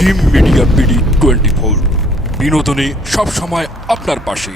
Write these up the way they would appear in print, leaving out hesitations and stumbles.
Gym media BD 24 বিনোদনে সবসময় আপনার পাশে।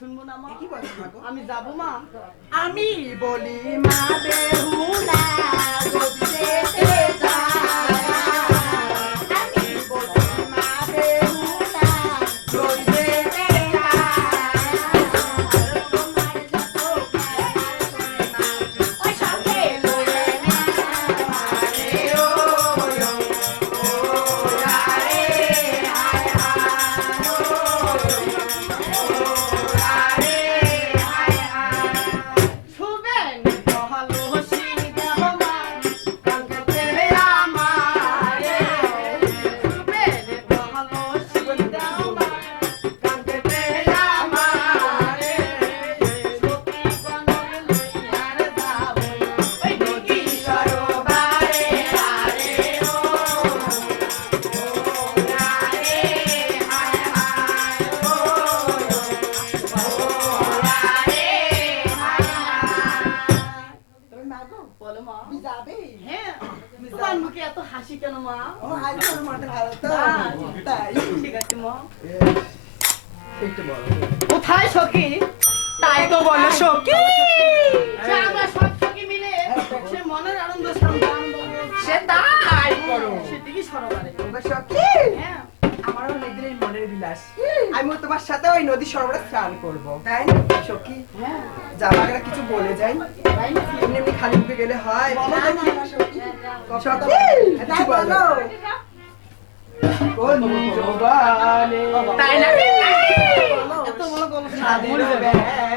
শুনবো না মা। কি বলছো মা গো? আমি যাবো মা। আমি বলি মা বেহুলা গোছেতে যায়। আমি বলি মা বেহুলা গোছেতে যায়। তোমার যত ওই সঙ্গে লয়ে না রে ও রে হায় শুবেন ভালো সিধা মা কালকে আমারে শুবেন ভালো সিধা মা কালকে আমারে সখী বনল লইয়ার যাব ওই দিকি সরবারে আরে ও আরে হায় হায় ও তুমি মা গো বলো মা। তুমি যাবে? হ্যাঁ তোমার মুখে এত হাসি কেন মা? ও আজ তোর মনটা ভালো তো তাই ঠিক আছে মা। একটু বলো কোথায় সখী? তাই তো বলো সখী সে আমরা সব সখী মিলে সে মনের আনন্দ সন্তান সে তাই করো সেদিকে সরবারে। তোমরা সখী হ্যাঁ আমারও অনেকদিনের মনের বিলাস আমি তোমার সাথে ওই নদী সরোবরে স্নান করবো তাই না সখী হ্যাঁ জামাগরা কিছু বলে যাই তাই নাকি? এমনি এমনি খালি মুখে গেলে হয় বলো না, দেখি। না, সখী সখী কিছু বলো কোন জবানে তাই নাকি? বলো। এত বড় গল্প স্বাধীন মরে যাবে। হবে